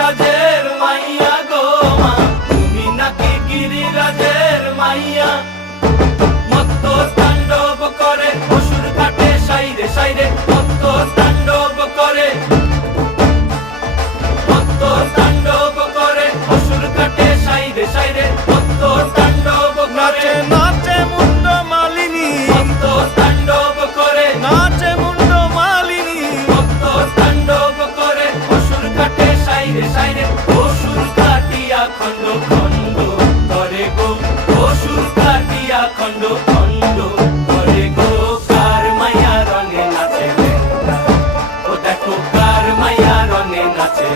গিরিরাজের মাইয়া গো মা, তুমি নাকি গিরিরাজের মাইয়া। মত্ত তাণ্ডব করে অসুর কাটে সাইরে সাইরে, মত্ত তাণ্ডব করে, মত্ত তাণ্ডব করে অসুর কাটে সাইরে সাইরে, মত্ত তাণ্ডব করে। নাচে মুন্ড মালিনী, মত্ত তাণ্ডব করে, নাচে মুন্ড মালিনী, মত্ত তাণ্ডব করে অসুর কাটে সাইরে সাইরে, অসুর কাটিয়া খণ্ড খণ্ড করে গো, অসুর কাটিয়া খণ্ড খণ্ড করে গো। কার মাইয়া রঙে নাচে লেঙ্গা, ও দেখো কার মাইয়া রঙে নাচে।